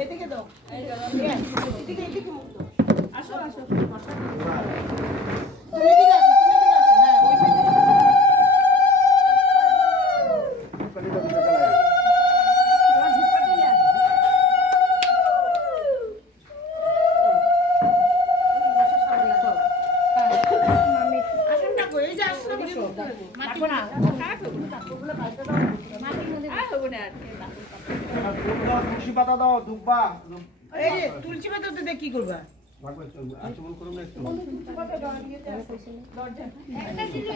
এদিকে দাও, এদিকে এদিকে মুখ দাও। আসো আসো, বসা। তুমি এদিকে আসো, তুমি এদিকে আসো। হ্যাঁ, ওই সাইডে। আসনটা কই? এই যে আসলে বসো। মাটি না। ওগুলো বাইরে দাও। মাটির মধ্যে হবে না আর। তুলসী পাতা দাও, দুব্বা। এই যে তুলসী পাতা তো কি করবা? আচমন করুন একটু। তুলসী পাতা দাও নিয়ে যাও। দরজা। একটা ছিল।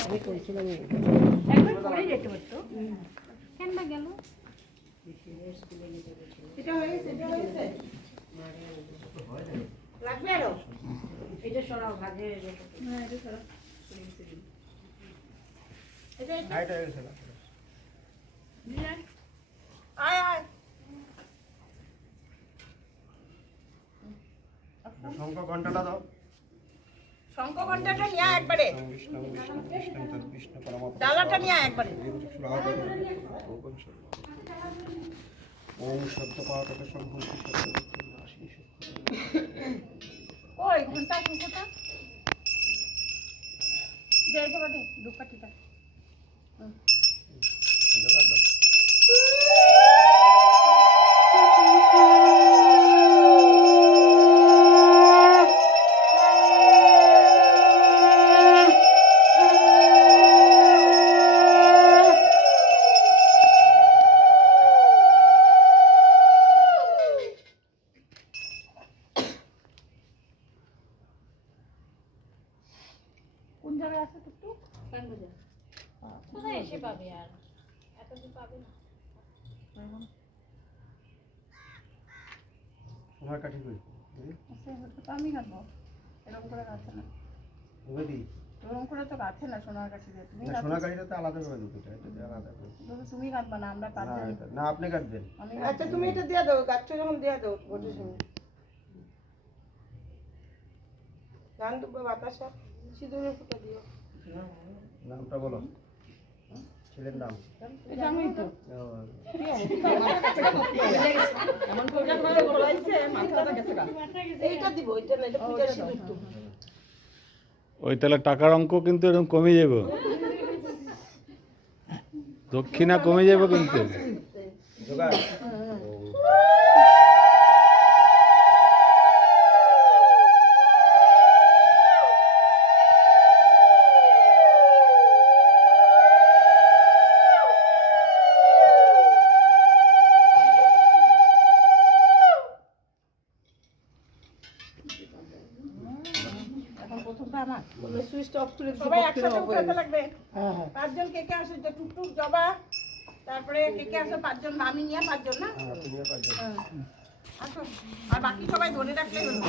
আমি কইছিলাম। একবার পরে যেতে পারতো। কেন না গেল? এটা হয়েছে, এটা হয়েছে। লাগবে আরো? এটা সরাও ভাগে রেখে। হ্যাঁ, এটা সরাও। এটা হাইট হয়ে গেছে না? আয় আয়। শঙ্খ ঘন্টাটা দাও। শঙ্খ ঘন্টাটা নিয়ে আয় একবারে। বিষ্ণু বিষ্ণু বিষ্ণু বিষ্ণু পরমাত্মা। ডালাটা নিয়ে আয় একবারে। ওম শব্দ পাঠকে সম্পূর্ণ শব্দ আশীষ। ওই ঘন্টা শঙ্খটা দে দে বাদে দুপাটিটা। জোগাড় দাও। কোন জায়গায় আছে টুকটুক? বাজার কোথায় এসে পাবে আর এত কি পাবে না। সোনার কাঠি কই? আচ্ছা, আমি কাটবো। এরকম করে কাটছে না। ওদি এরকম করে তো কাটছে না সোনার কাঠি দিয়ে। তুমি না, সোনার কাঠিটা তো আলাদা করে দিতে চাই, এটা আলাদা করে। তুমি কাটবা না, আমরা না, কাটবো। এটা- না, আপনি কাটবেন। আচ্ছা তুমি এটা দিয়ে দাও, গাছটা যখন দিয়ে দাও ভোটের সময়। গান দুব্বা বাতাসা সিঁদুরের ফুটা দিও। নামটা বলো, ছেলের নাম। এটা আমি তো ও, এমন করে করে বলাইছে মাথাটা গেছে গা। এইটা দিব, এটা না, এটা পূজা সিঁদুর তো। ওই তাহলে টাকার অঙ্ক কিন্তু এরকম কমে যাব, দক্ষিণা কমে যাব কিন্তু। জোগাড়। এখন প্রথমটা আমার সুইচটা অফ করে সবাই একসাথে উঠাতে লাগবে। পাঁচজন কে কে আসে? যে টুকটুক জবা, তারপরে কে কে আসে? পাঁচজন, আমি নিয়ে পাঁচজন না? হ্যাঁ, তুমিও পারবে। আসো, আর বাকি সবাই ধরে রাখলেই হলো।